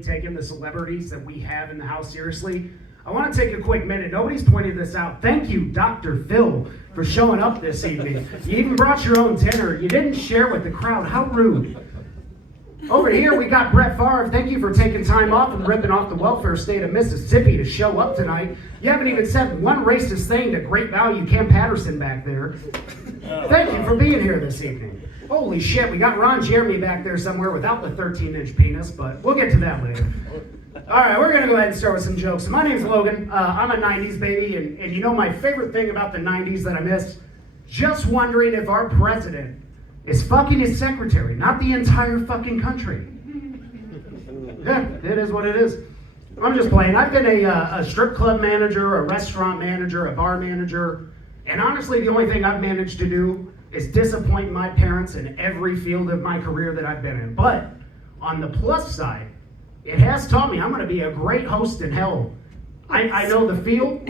really taking the celebrities that we have in the house seriously, I want to take a quick minute. Nobody's pointed this out. Thank you, Dr. Phil, for showing up this evening. You even brought your own dinner. You didn't share with the crowd. How rude. Over here, we got Brett Favre. Thank you for taking time off and ripping off the welfare state of Mississippi to show up tonight. You haven't even said one racist thing to great value Cam Patterson back there. Thank you for being here this evening. Holy shit, we got Ron Jeremy back there somewhere without the 13-inch penis, but we'll get to that later. All right, we're going to go ahead and start with some jokes. My name's Logan. I'm a 90s baby, and you know my favorite thing about the 90s that I miss? Just wondering if our president is fucking his secretary, not the entire fucking country. Yeah, it is what it is. I'm just playing. I've been a strip club manager, a restaurant manager, a bar manager, and honestly, the only thing I've managed to do is disappoint my parents in every field of my career that I've been in. But on the plus side, it has taught me I'm going to be a great host in hell. I know the field,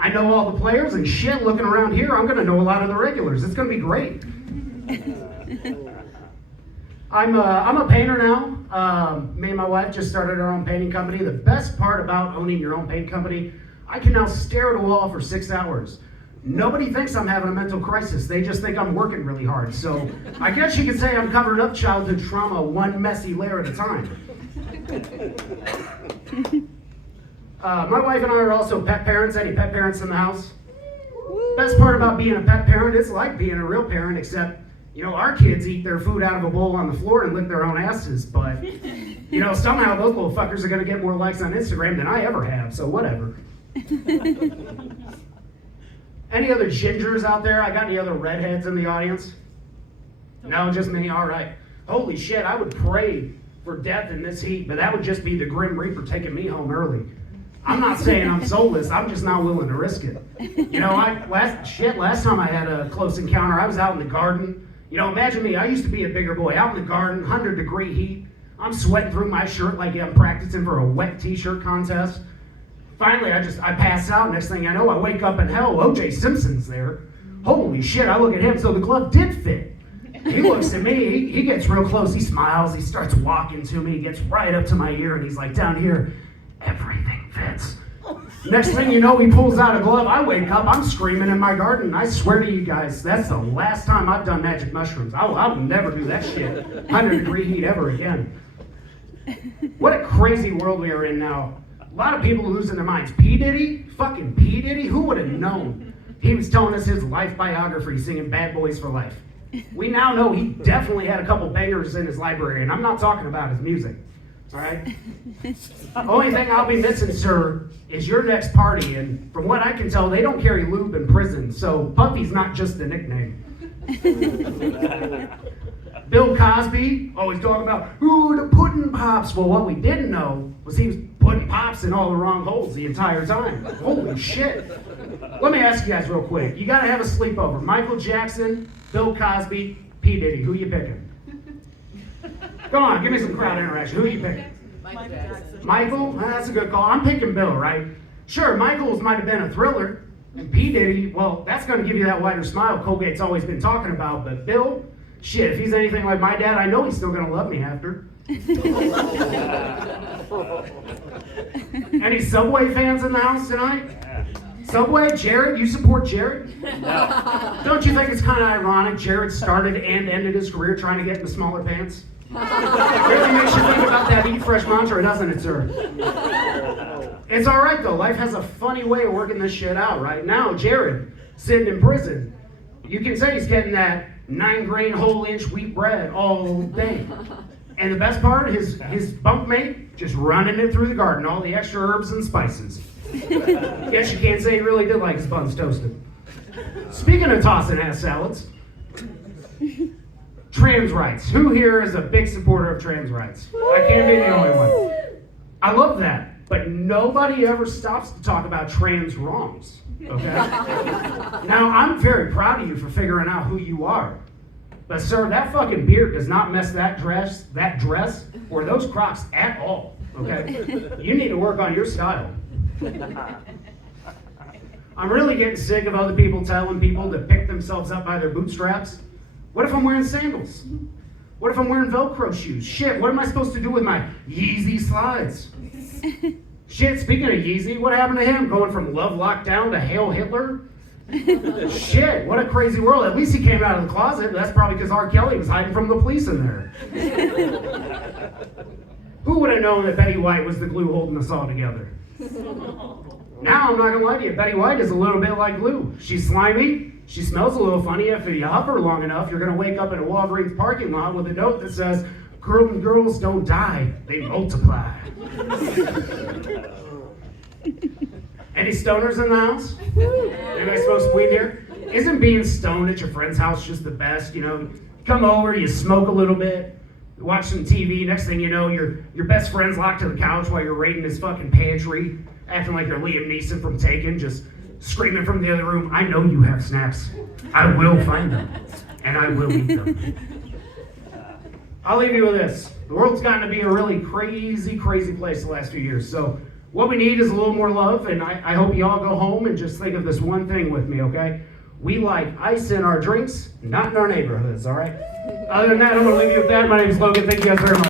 I know all the players, and shit, looking around here, I'm going to know a lot of the regulars. It's going to be great. I'm a painter now. Me and my wife just started our own painting company. The best part about owning your own paint company, I can now stare at a wall for 6 hours. Nobody thinks I'm having a mental crisis. They just think I'm working really hard. So I guess you could say I'm covering up childhood trauma one messy layer at a time. My wife and I are also pet parents. Any pet parents in the house? Best part about being a pet parent, it's like being a real parent, except, you know, our kids eat their food out of a bowl on the floor and lick their own asses, but, you know, somehow those little fuckers are going to get more likes on Instagram than I ever have, so whatever. Any other gingers out there? I got any other redheads in the audience? No, just me? All right. Holy shit, I would pray for death in this heat, but that would just be the Grim Reaper taking me home early. I'm not saying I'm soulless, I'm just not willing to risk it. You know, last time I had a close encounter, I was out in the garden. You know, imagine me, I used to be a bigger boy, out in the garden, 100-degree heat. I'm sweating through my shirt like I'm practicing for a wet t-shirt contest. Finally, I pass out. Next thing I know, I wake up in hell. O.J. Simpson's there. Holy shit, I look at him. So the glove did fit. He looks at me. He gets real close. He smiles. He starts walking to me. He gets right up to my ear, and he's like, down here, everything fits. Next thing you know, he pulls out a glove. I wake up. I'm screaming in my garden. I swear to you guys, that's the last time I've done magic mushrooms. I'll never do that shit. 100-degree heat ever again. What a crazy world we are in now. A lot of people losing their minds. P. Diddy? Fucking P. Diddy? Who would have known? He was telling us his life biography, singing Bad Boys for Life. We now know he definitely had a couple bangers in his library, and I'm not talking about his music. All right? Only thing I'll be missing, sir, is your next party, and from what I can tell, they don't carry lube in prison, so Puffy's not just a nickname. Bill Cosby, always talking about, ooh, the pudding pops. Well, what we didn't know was he was putting pops in all the wrong holes the entire time. Holy shit. Let me ask you guys real quick. You gotta have a sleepover. Michael Jackson, Bill Cosby, P. Diddy. Who you picking? Come on, give me some crowd interaction. Who you picking? Michael Jackson. Michael? That's a good call. I'm picking Bill, right? Sure, Michael's might have been a thriller. And P. Diddy, well, that's gonna give you that wider smile Colgate's always been talking about. But Bill, shit, if he's anything like my dad, I know he's still gonna love me after. Any Subway fans in the house tonight? Subway, Jared, you support Jared? No. Don't you think it's kind of ironic Jared started and ended his career trying to get into smaller pants? Really makes you think about that eat fresh mantra, doesn't it, sir? It's all right, though. Life has a funny way of working this shit out, right? Now, Jared, sitting in prison, you can say he's getting that 9-grain whole-inch wheat bread all day. And the best part, his bunkmate just running it through the garden, all the extra herbs and spices. Guess you can't say he really did like his buns toasted. Speaking of tossing ass salads, trans rights. Who here is a big supporter of trans rights? I can't be the only one. I love that, but nobody ever stops to talk about trans wrongs, okay? Now, I'm very proud of you for figuring out who you are. But sir, that fucking beard does not mess that dress, or those Crocs at all, okay? You need to work on your style. I'm really getting sick of other people telling people to pick themselves up by their bootstraps. What if I'm wearing sandals? What if I'm wearing Velcro shoes? Shit, what am I supposed to do with my Yeezy slides? Shit, speaking of Yeezy, what happened to him? Going from Love Lockdown to Hail Hitler? Shit, what a crazy world. At least he came out of the closet. That's probably because R. Kelly was hiding from the police in there. Who would have known that Betty White was the glue holding us all together? Now, I'm not going to lie to you, Betty White is a little bit like glue. She's slimy. She smells a little funny. If you huff her long enough, you're going to wake up in a Walgreens parking lot with a note that says, girls don't die, they multiply. Any stoners in the house? Anybody smoke weed here? Isn't being stoned at your friend's house just the best? You know, come over, you smoke a little bit, watch some TV, next thing you know, your best friend's locked to the couch while you're raiding his fucking pantry, acting like you're Liam Neeson from Taken, just screaming from the other room, I know you have snacks. I will find them, and I will eat them. I'll leave you with this. The world's gotten to be a really crazy, crazy place the last few years. So what we need is a little more love, and I hope you all go home and just think of this one thing with me, okay? We like ice in our drinks, not in our neighborhoods, all right? Other than that, I'm going to leave you with that. My name is Logan. Thank you guys very much.